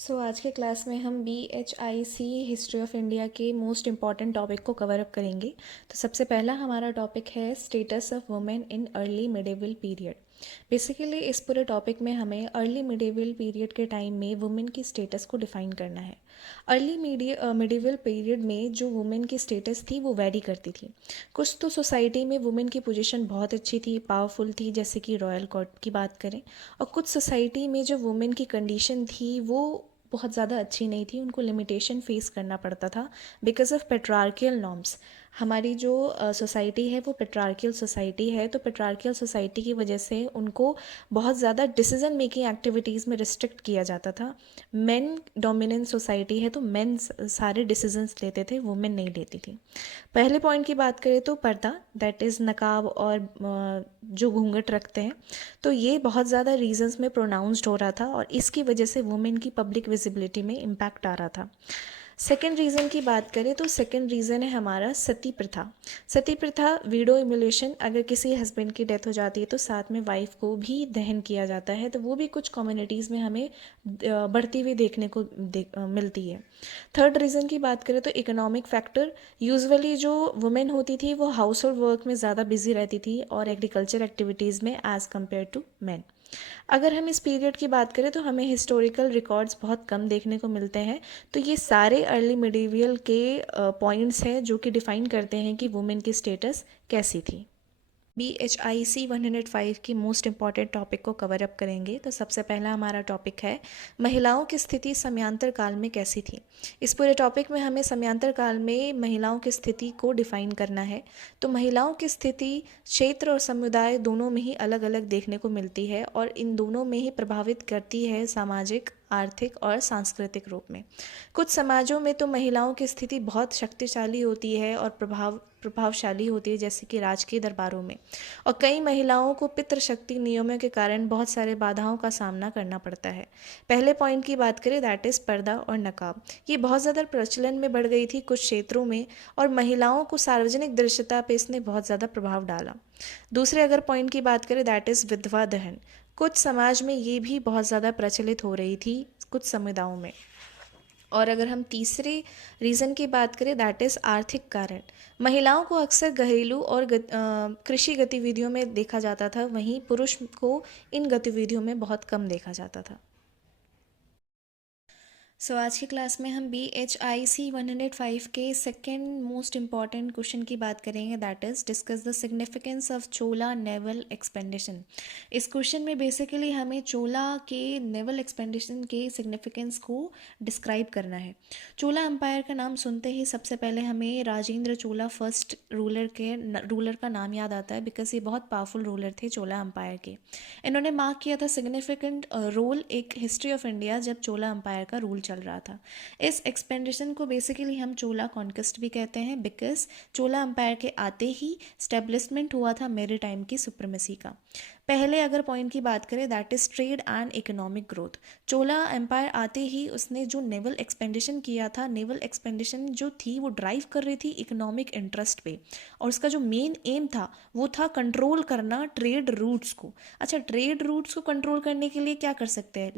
आज के क्लास में हम BHIC हिस्ट्री ऑफ इंडिया के मोस्ट इम्पॉर्टेंट टॉपिक को कवर अप करेंगे। तो सबसे पहला हमारा टॉपिक है status of women in early medieval period. Basically इस पूरे टॉपिक में हमें अर्ली मिडेवल पीरियड के टाइम में वुमेन की स्टेटस को डिफाइन करना है। अर्ली मिडेवल पीरियड में जो वुमेन की स्टेटस थी वो वेरी करती थी। कुछ तो सोसाइटी में वुमेन की पोजीशन बहुत अच्छी थी, पावरफुल थी, जैसे कि रॉयल कोर्ट की बात करें। और कुछ सोसाइटी में जो वुमेन की कंडीशन थी वो बहुत ज़्यादा अच्छी नहीं थी, उनको लिमिटेशन फेस करना पड़ता था बिकॉज ऑफ पेट्रार्कियल नॉर्म्स। हमारी जो सोसाइटी है वो पेट्रार्कियल सोसाइटी है, तो पेट्रार्कियल सोसाइटी की वजह से उनको बहुत ज़्यादा डिसीजन मेकिंग एक्टिविटीज़ में रिस्ट्रिक्ट किया जाता था। मेन डोमिनेंट सोसाइटी है तो मेन सारे डिसीजंस लेते थे, वुमेन नहीं लेती थी। पहले पॉइंट की बात करें तो पर्दा, दैट इज़ नकाब और जो घूंघट रखते हैं, तो ये बहुत ज़्यादा रीजंस में प्रोनाउंस्ड हो रहा था और इसकी वजह से वुमेन की पब्लिक विजिबिलिटी में इम्पैक्ट आ रहा था। सेकेंड रीज़न की बात करें तो सेकेंड रीज़न है हमारा सती प्रथा। सती प्रथा, वीडो इमुलेशन, अगर किसी हस्बैंड की डेथ हो जाती है तो साथ में वाइफ को भी दहन किया जाता है, तो वो भी कुछ कम्युनिटीज़ में हमें बढ़ती हुई देखने को मिलती है। थर्ड रीज़न की बात करें तो इकोनॉमिक फैक्टर। यूजुअली जो वुमेन होती थी वो हाउस होल्ड वर्क में ज़्यादा बिजी रहती थी और एग्रीकल्चर एक्टिविटीज़ में एज़ कम्पेयर टू मैन। अगर हम इस पीरियड की बात करें तो हमें हिस्टोरिकल रिकॉर्ड्स बहुत कम देखने को मिलते हैं। तो ये सारे अर्ली मिडिवियल के पॉइंट्स हैं जो कि डिफाइन करते हैं कि वुमेन की स्टेटस कैसी थी। BHIC 105 की मोस्ट इंपॉर्टेंट टॉपिक को कवर अप करेंगे। तो सबसे पहला हमारा टॉपिक है महिलाओं की स्थिति समयांतर काल में कैसी थी। इस पूरे टॉपिक में हमें समयांतर काल में महिलाओं की स्थिति को डिफाइन करना है। तो महिलाओं की स्थिति क्षेत्र और समुदाय दोनों में ही अलग अलग देखने को मिलती है और इन दोनों में ही प्रभावित करती है सामाजिक, आर्थिक और सांस्कृतिक रूप में। कुछ समाजों में तो महिलाओं की स्थिति बहुत शक्तिशाली होती है और प्रभावशाली होती है, जैसे कि राजकीय दरबारों में। और कई महिलाओं को पितृशक्ति नियमों के कारण बहुत सारे बाधाओं का सामना करना पड़ता है। पहले पॉइंट की बात करें, दैट इज़ पर्दा और नकाब। ये बहुत ज़्यादा प्रचलन में बढ़ गई थी कुछ क्षेत्रों में और महिलाओं को सार्वजनिक दृश्यता पे इसने बहुत ज़्यादा प्रभाव डाला। दूसरे अगर पॉइंट की बात करें, दैट इज़ विधवा दहन। कुछ समाज में ये भी बहुत ज़्यादा प्रचलित हो रही थी कुछ समुदायों में। और अगर हम तीसरे रीज़न की बात करें, दैट इज़ आर्थिक कारण। महिलाओं को अक्सर घरेलू और कृषि गतिविधियों में देखा जाता था, वहीं पुरुष को इन गतिविधियों में बहुत कम देखा जाता था। आज की क्लास में हम BHIC 105 के सेकेंड मोस्ट इम्पॉर्टेंट क्वेश्चन की बात करेंगे, that is discuss the significance of Chola naval expedition. इस क्वेश्चन में बेसिकली हमें चोला के नेवल एक्सपेंडिशन के सिग्निफिकेंस को डिस्क्राइब करना है। चोला एम्पायर का नाम सुनते ही सबसे पहले हमें राजेंद्र चोला फर्स्ट रूलर का नाम याद आता है, बिकॉज ये बहुत पावरफुल रूलर थे चोला एम्पायर के। इन्होंने मार्क किया था सिग्निफिकेंट रोल एक हिस्ट्री ऑफ इंडिया जब चोला एम्पायर का रूल चल रहा था। इस एक्सपेंडिशन को बेसिकली हम चोला कॉन्क्वेस्ट भी कहते हैं, बिकॉज चोला एम्पायर के आते ही स्टेब्लिशमेंट हुआ था मेरीटाइम की सुप्रीमेसी का। पहले अगर पॉइंट की बात करें, that is trade and economic growth. Chola empire आते ही उसने जो नेवल एक्सपेंडिशन किया था, नेवल एक्सपेंडिशन जो थी वो ड्राइव कर रही थी इकोनॉमिक इंटरेस्ट पे, और उसका जो मेन एम था वो था कंट्रोल करना ट्रेड रूट्स को। अच्छा, ट्रेड रूट्स को कंट्रोल करने के लिए क्या कर सकते हैं,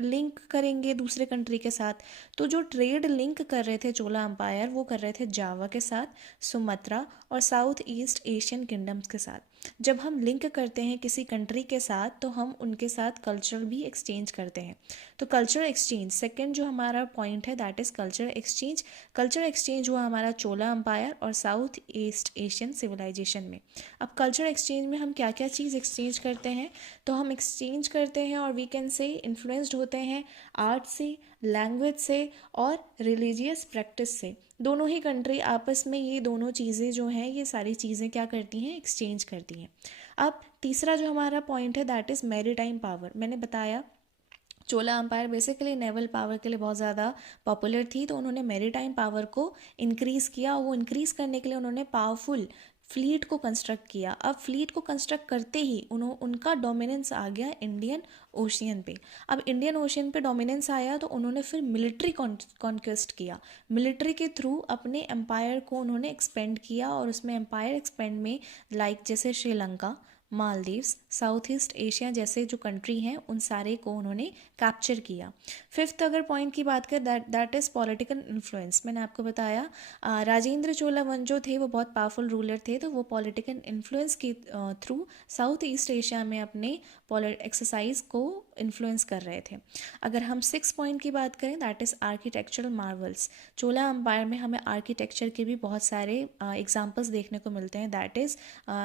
लिंक करेंगे दूसरे कंट्री के साथ। तो जो ट्रेड लिंक कर रहे थे चोला एम्पायर, वो कर रहे थे जावा के साथ, सुमात्रा और साउथ ईस्ट एशियन किंगडम्स के साथ। जब हम लिंक करते हैं किसी कंट्री के साथ तो हम उनके साथ कल्चर भी एक्सचेंज करते हैं। तो कल्चर एक्सचेंज सेकंड जो हमारा पॉइंट है, that is culture exchange. Culture exchange हुआ हमारा चोला एम्पायर और साउथ ईस्ट एशियन सिविलाइजेशन में। अब कल्चर एक्सचेंज में हम क्या क्या चीज़ एक्सचेंज करते हैं, तो हम एक्सचेंज करते हैं और वी कैन से इन्फ्लुएंस्ड होते हैं आर्ट से, लैंग्वेज से और रिलीजियस प्रैक्टिस से। दोनों ही कंट्री आपस में ये दोनों चीज़ें जो हैं, ये सारी चीज़ें क्या करती हैं, एक्सचेंज करती हैं। अब तीसरा जो हमारा पॉइंट है, दैट इज़ मैरीटाइम पावर। मैंने बताया चोला एम्पायर बेसिकली नेवल पावर के लिए बहुत ज़्यादा पॉपुलर थी, तो उन्होंने मैरीटाइम पावर को इंक्रीज़ किया और वो इंक्रीज़ करने के लिए उन्होंने पावरफुल फ्लीट को कंस्ट्रक्ट किया। अब फ्लीट को कंस्ट्रक्ट करते ही उनका डोमिनेंस आ गया इंडियन ओशियन पे। अब इंडियन ओशियन पे डोमिनेंस आया तो उन्होंने फिर मिलिट्री कॉन्क्वेस्ट किया। मिलिट्री के थ्रू अपने एम्पायर को उन्होंने एक्सपेंड किया और उसमें एम्पायर एक्सपेंड में लाइक जैसे Sri Lanka, Maldives, south east Asia जैसे जो कंट्री हैं उन सारे को उन्होंने कैप्चर किया। फिफ्थ अगर पॉइंट की बात करें दैट इज़ पॉलिटिकल इन्फ्लुएंस। मैंने आपको बताया राजेंद्र चोलावन जो थे वो बहुत पावरफुल रूलर थे, तो वो पॉलिटिकल इन्फ्लुएंस के थ्रू साउथ ईस्ट एशिया में अपने एक्सरसाइज को इन्फ्लुएंस कर रहे थे। अगर हम सिक्स पॉइंट की बात करें that is architectural marvels. Chola empire में हमें आर्किटेक्चर के भी बहुत सारे एग्जाम्पल्स देखने को मिलते हैं। दैट इज़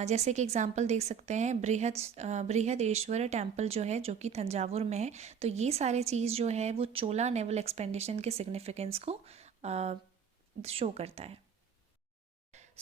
जैसे कि एग्जाम्पल देख सकते हैं बृहदेश्वर टेम्पल जो है, जो कि तंजावुर में है। तो ये सारे चीज़ जो है वो चोला नेवल एक्सपेंडिशन के सिग्निफिकेंस को शो करता है।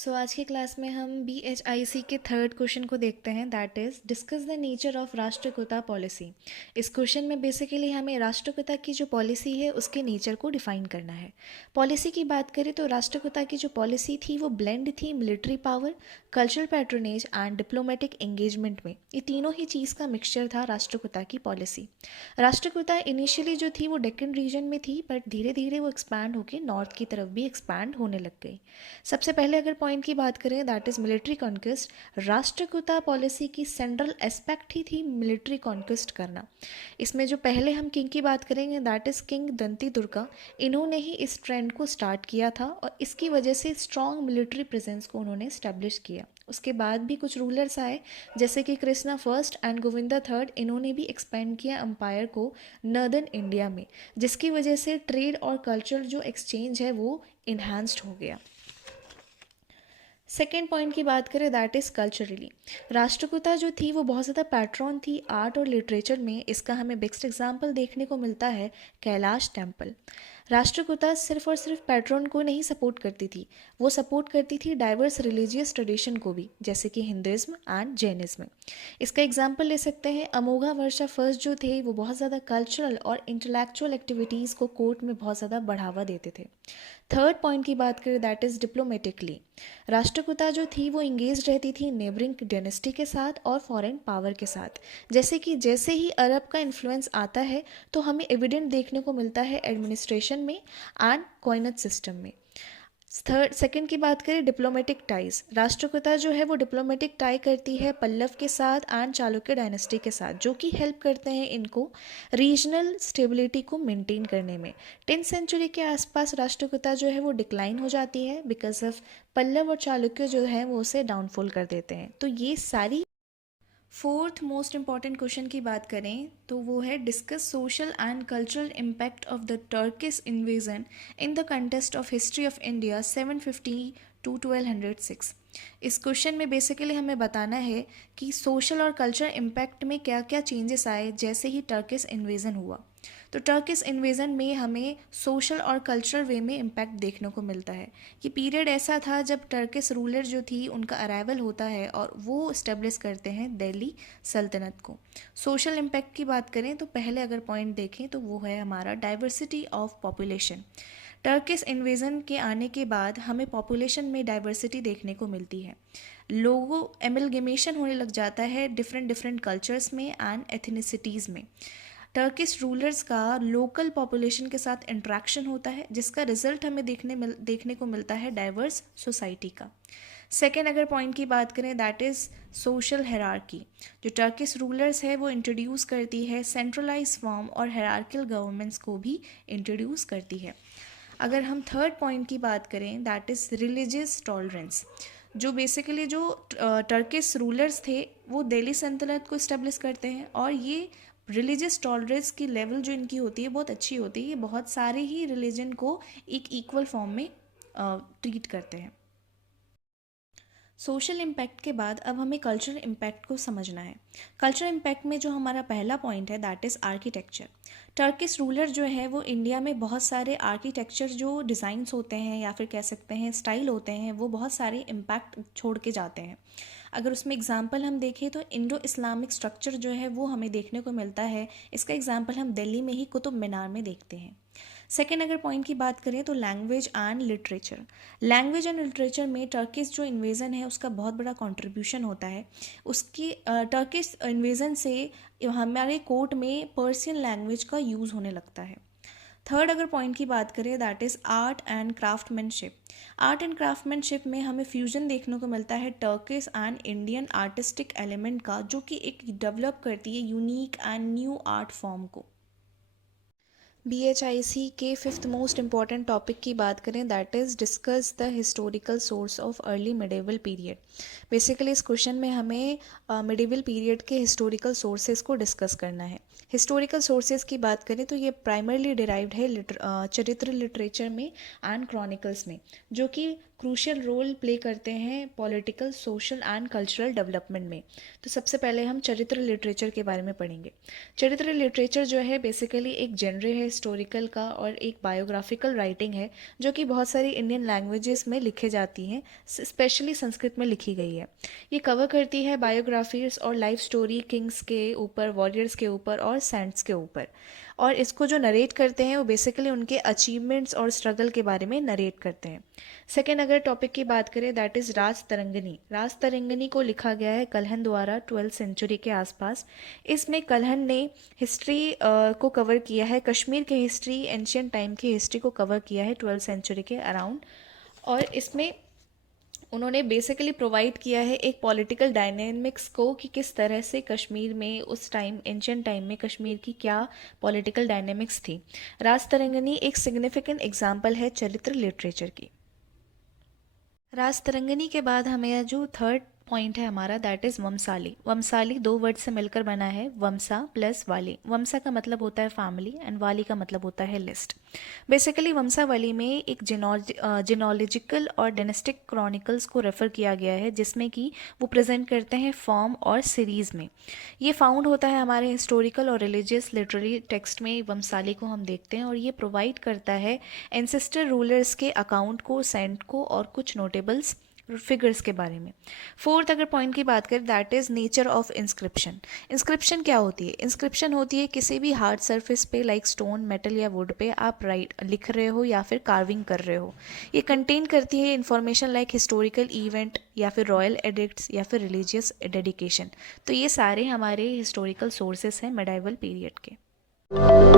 आज की क्लास में हम BHIC के थर्ड क्वेश्चन को देखते हैं, that is discuss the nature of Rashtrakuta policy. इस क्वेश्चन में बेसिकली हमें राष्ट्रकुता की जो पॉलिसी है उसके नेचर को डिफाइन करना है। पॉलिसी की बात करें तो राष्ट्रकुता की जो पॉलिसी थी वो ब्लेंड थी military power, cultural patronage and diplomatic engagement में। ये तीनों ही चीज़ का मिक्सचर था राष्ट्रकुता की पॉलिसी। राष्ट्रकुता इनिशियली जो थी वो डेक्कन रीजन में थी, बट धीरे धीरे वो एक्सपैंड होकर नॉर्थ की तरफ भी एक्सपैंड होने लग गई। सबसे पहले अगर पॉइंट की बात करें that is military conquest. Rashtrakuta policy की सेंट्रल एस्पेक्ट ही थी मिलिट्री कॉन्क्वेस्ट करना। इसमें जो पहले हम किंग की बात करेंगे दैट इज़ किंग दंती दुर्गा। इन्होंने ही इस ट्रेंड को स्टार्ट किया था और इसकी वजह से स्ट्रॉन्ग मिलिट्री प्रेजेंस को उन्होंने इस्टेब्लिश किया। उसके बाद भी कुछ रूलर्स आए जैसे कि Krishna first and Govinda third. इन्होंने भी एक्सपेंड किया एम्पायर को नॉर्दर्न इंडिया में, जिसकी वजह से ट्रेड और कल्चरल जो एक्सचेंज है वो इन्हांस्ड हो गया। सेकेंड पॉइंट की बात करें दैट इज़ कल्चरली। राष्ट्रकुता जो थी वो बहुत ज़्यादा पैट्रॉन थी आर्ट और लिटरेचर में। इसका हमें बेस्ट एग्जाम्पल देखने को मिलता है कैलाश टेम्पल। राष्ट्रकुता सिर्फ और सिर्फ पैट्रॉन को नहीं सपोर्ट करती थी, वो सपोर्ट करती थी डाइवर्स रिलीजियस ट्रेडिशन को भी, जैसे कि हिंदुइज्म एंड जैनिज्म। इसका एग्जाम्पल ले सकते हैं अमोघा वर्षा फर्स्ट जो थे वो बहुत ज़्यादा कल्चरल और इंटेलेक्चुअल एक्टिविटीज़ को कोर्ट में बहुत ज़्यादा बढ़ावा देते थे। थर्ड पॉइंट की बात करें दैट इज़ डिप्लोमेटिकली। राष्ट्रकुता जो थी वो इंगेज रहती थी नेबरिंग डायनेस्टी के साथ और फॉरेन पावर के साथ। जैसे ही अरब का इन्फ्लुएंस आता है तो हमें एविडेंट देखने को मिलता है एडमिनिस्ट्रेशन में एंड कॉइनेज सिस्टम में। सेकंड की बात करें डिप्लोमेटिक टाइज। राष्ट्रकुता जो है वो डिप्लोमेटिक टाई करती है पल्लव के साथ एंड चालुक्य डायनेस्टी के साथ, जो कि हेल्प करते हैं इनको रीजनल स्टेबिलिटी को मेंटेन करने में। 10th सेंचुरी के आसपास राष्ट्रकुता जो है वो डिक्लाइन हो जाती है बिकॉज ऑफ पल्लव और चालुक्य जो है वो उसे डाउनफॉल कर देते हैं। तो ये सारी फोर्थ मोस्ट इंपॉर्टेंट क्वेश्चन की बात करें तो वो है discuss social and cultural impact of the Turkish invasion in the context of history of India 750 to 1206। इस क्वेश्चन में बेसिकली हमें बताना है कि सोशल और कल्चरल इम्पैक्ट में क्या क्या चेंजेस आए जैसे ही टर्किश इन्वेजन हुआ। तो टर्किश इन्वेजन में हमें सोशल और कल्चरल वे में इम्पैक्ट देखने को मिलता है। ये पीरियड ऐसा था जब टर्किश रूलर जो थी उनका अराइवल होता है और वो इस्टेब्लिश करते हैं दिल्ली सल्तनत को। सोशल इम्पैक्ट की बात करें तो पहले अगर पॉइंट देखें तो वो है हमारा diversity of population. Turkish invasion के आने के बाद हमें पॉपुलेशन में डाइवर्सिटी देखने को मिलती है। लोगों एमलगेमेशन होने लग जाता है डिफरेंट डिफरेंट कल्चर्स में एंड एथनिसिटीज़ में। टर्किश रूलर्स का लोकल पॉपुलेशन के साथ इंट्रैक्शन होता है जिसका रिजल्ट हमें देखने को मिलता है डाइवर्स सोसाइटी का। सेकेंड अगर पॉइंट की बात करें दैट इज़ सोशल हेरार्की। जो टर्किश रूलर्स है वो इंट्रोड्यूस करती है सेंट्रलाइज फॉर्म और हेरार्कियल गवर्नमेंट्स को भी इंट्रोड्यूस करती है। अगर हम थर्ड पॉइंट की बात करें दैट इज़ रिलीजियस टॉलरेंस। जो बेसिकली जो टर्किश रूलर्स थे वो दिल्ली सल्तनत को इस्टेब्लिश करते हैं और ये रिलीजियस टॉलरेंस की लेवल जो इनकी होती है बहुत अच्छी होती है। ये बहुत सारे ही रिलीजन को एक इक्वल फॉर्म में ट्रीट करते हैं। सोशल इम्पैक्ट के बाद अब हमें कल्चरल इम्पैक्ट को समझना है। कल्चरल इम्पैक्ट में जो हमारा पहला पॉइंट है that is architecture. Turkish ruler जो है वो इंडिया में बहुत सारे आर्किटेक्चर जो डिज़ाइंस होते हैं या फिर कह सकते हैं स्टाइल होते हैं वो बहुत सारे इम्पैक्ट छोड़ के जाते हैं। अगर उसमें एग्जांपल हम देखें तो इंडो इस्लामिक स्ट्रक्चर जो है वो हमें देखने को मिलता है। इसका एग्जांपल हम दिल्ली में ही कुतुब मीनार में देखते हैं। सेकेंड अगर पॉइंट की बात करें तो language and literature. Language and literature में टर्किश जो इन्वेजन है उसका बहुत बड़ा कंट्रीब्यूशन होता है। उसकी टर्किश इन्वेजन से हमारे कोर्ट में पर्शियन लैंग्वेज का यूज़ होने लगता है। थर्ड अगर पॉइंट की बात करें that is art and craftsmanship. Art and craftsmanship में हमें फ्यूजन देखने को मिलता है Turkish and Indian artistic element का, जो कि एक डेवलप करती है unique and new art form को। BHIC के फिफ्थ मोस्ट इम्पॉर्टेंट टॉपिक की बात करें that is discuss the historical source of early medieval period. Basically इस क्वेश्चन में हमें मिडेवल पीरियड के हिस्टोरिकल सोर्सेज को डिस्कस करना है। हिस्टोरिकल सोर्सेज की बात करें तो ये प्राइमरली डिराइव्ड है चरित्र लिटरेचर में एंड क्रॉनिकल्स में, जो कि क्रूशियल रोल प्ले करते हैं political, social and cultural development में। तो सबसे पहले हम चरित्र लिटरेचर के बारे में पढ़ेंगे। चरित्र लिटरेचर जो है बेसिकली एक जेनरे है हिस्टोरिकल का और एक बायोग्राफिकल राइटिंग है, जो कि बहुत सारी इंडियन लैंग्वेजेस में लिखे जाती हैं, स्पेशली संस्कृत में लिखी गई है। ये कवर करती है बायोग्राफीज और लाइफ स्टोरी किंग्स के ऊपर, वॉरियर्स के ऊपर और सेंट्स के ऊपर। और इसको जो नरेट करते हैं वो बेसिकली उनके अचीवमेंट्स और स्ट्रगल के बारे में नरेट करते हैं। सेकेंड अगर टॉपिक की बात करें दैट इज़ राज तरंगिणी। राज तरंगिणी को लिखा गया है कल्हण द्वारा 12th सेंचुरी के आसपास। इसमें कल्हण ने हिस्ट्री को कवर किया है, कश्मीर के हिस्ट्री, एंशियंट टाइम की हिस्ट्री को कवर किया है 12th सेंचुरी के अराउंड। और इसमें उन्होंने बेसिकली प्रोवाइड किया है एक पॉलिटिकल डायनेमिक्स को कि किस तरह से कश्मीर में उस टाइम, एंशियंट टाइम में कश्मीर की क्या पॉलिटिकल डायनेमिक्स थी। राज तरंगिणी एक सिग्निफिकेंट एग्जाम्पल है चरित्र लिटरेचर की। राज तरंगिणी के बाद हमें जो थर्ड पॉइंट है हमारा दैट इज़ वंशाली। वंशाली दो वर्ड से मिलकर बना है, वंशा प्लस वाली। वंशा का मतलब होता है फैमिली एंड वाली का मतलब होता है लिस्ट। बेसिकली वंशावली में एक जिनोलॉजिकल और डायनेस्टिक क्रॉनिकल्स को रेफर किया गया है, जिसमें कि वो प्रेजेंट करते हैं फॉर्म और सीरीज़ में। ये फाउंड होता है हमारे हिस्टोरिकल और रिलीजियस लिटरेरी टेक्स्ट में, वंशाली को हम देखते हैं, और ये प्रोवाइड करता है एंसेस्टर रूलर्स के अकाउंट को, सेंट को और कुछ नोटेबल्स फिगर्स के बारे में। फोर्थ अगर पॉइंट की बात करें that is nature of inscription. Inscription क्या होती है? इंस्क्रिप्शन होती है किसी भी हार्ड सरफेस पे लाइक स्टोन, मेटल या वुड पे आप लिख रहे हो या फिर कार्विंग कर रहे हो। ये कंटेन करती है इंफॉर्मेशन लाइक हिस्टोरिकल इवेंट या फिर रॉयल एडिक्ट्स या फिर रिलीजियस डेडिकेशन। तो ये सारे हमारे हिस्टोरिकल सोर्सेस हैं मिडाइवल पीरियड के।